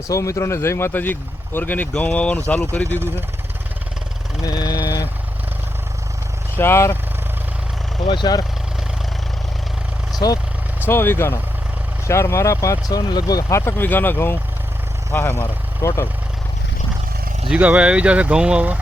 તો સૌ મિત્રોને જય માતાજી. ઓર્ગેનિક ઘઉં વાવવાનું ચાલુ કરી દીધું છે અને 4 સવા 4 6 વીઘાના 4 મારા 5 6 ને લગભગ 7 વીઘાના ઘઉં થાય મારા ટોટલ. જીગાભાઈ આવી જશે ઘઉં વાવવા.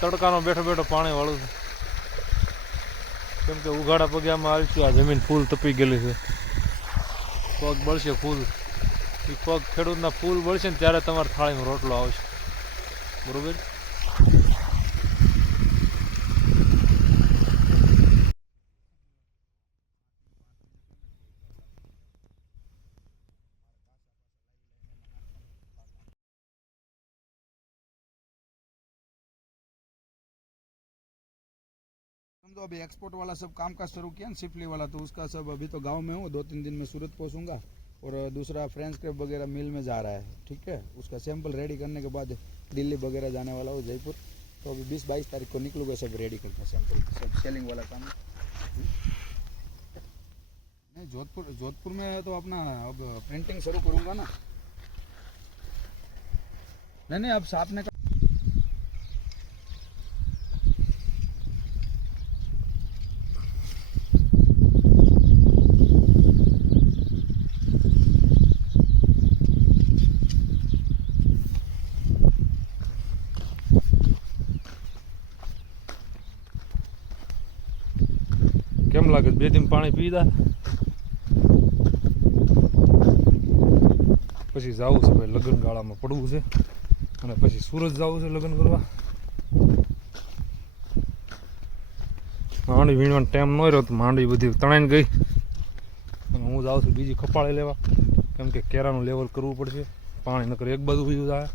તડકાનો બેઠો બેઠો પાણી વાળું છે કેમ કે ઉઘાડા પગ્યામાં આવીશું. આ જમીન ફૂલ તપી ગયેલી છે. પગ બળશે ફૂલ. એ પગ ખેડૂતના ફૂલ બળશે ને ત્યારે તમારા થાળીમાં રોટલો આવશે. બરોબર. तो अभी एक्सपोर्ट वाला सब काम का शुरू किया ना सिफली वाला, तो उसका सब अभी तो गांव में हूँ. 2-3 दिन में सूरत पहुँचूंगा और दूसरा फ्रेंच क्रेप वगैरह मिल में जा रहा है. ठीक है, उसका सैंपल रेडी करने के बाद दिल्ली वगैरह जाने वाला हूँ, जयपुर. तो अभी 20-22 तारीख को निकलूंगा सब रेडी करके सैंपल, सब सेलिंग वाला काम. नहीं, जोधपुर में तो अपना अब प्रिंटिंग शुरू करूँगा ना. नहीं अब साथ में કેમ લાગે? 2 दिन પાણી પીધા પછી જવું છે ભાઈ, લગ્ન ગાળામાં પડવું છે અને પછી સુરત જવું છે લગ્ન કરવા. માંડવી વીણવાનો ટાઈમ ન રહ્યો તો માંડવી બધી તણાઈને ગઈ અને હું જાઉં છું બીજી ખપાળી લેવા, કેમ કે કેરાનું લેવલ કરવું પડશે. પાણી નકર એક બાજુ બીજું જાય.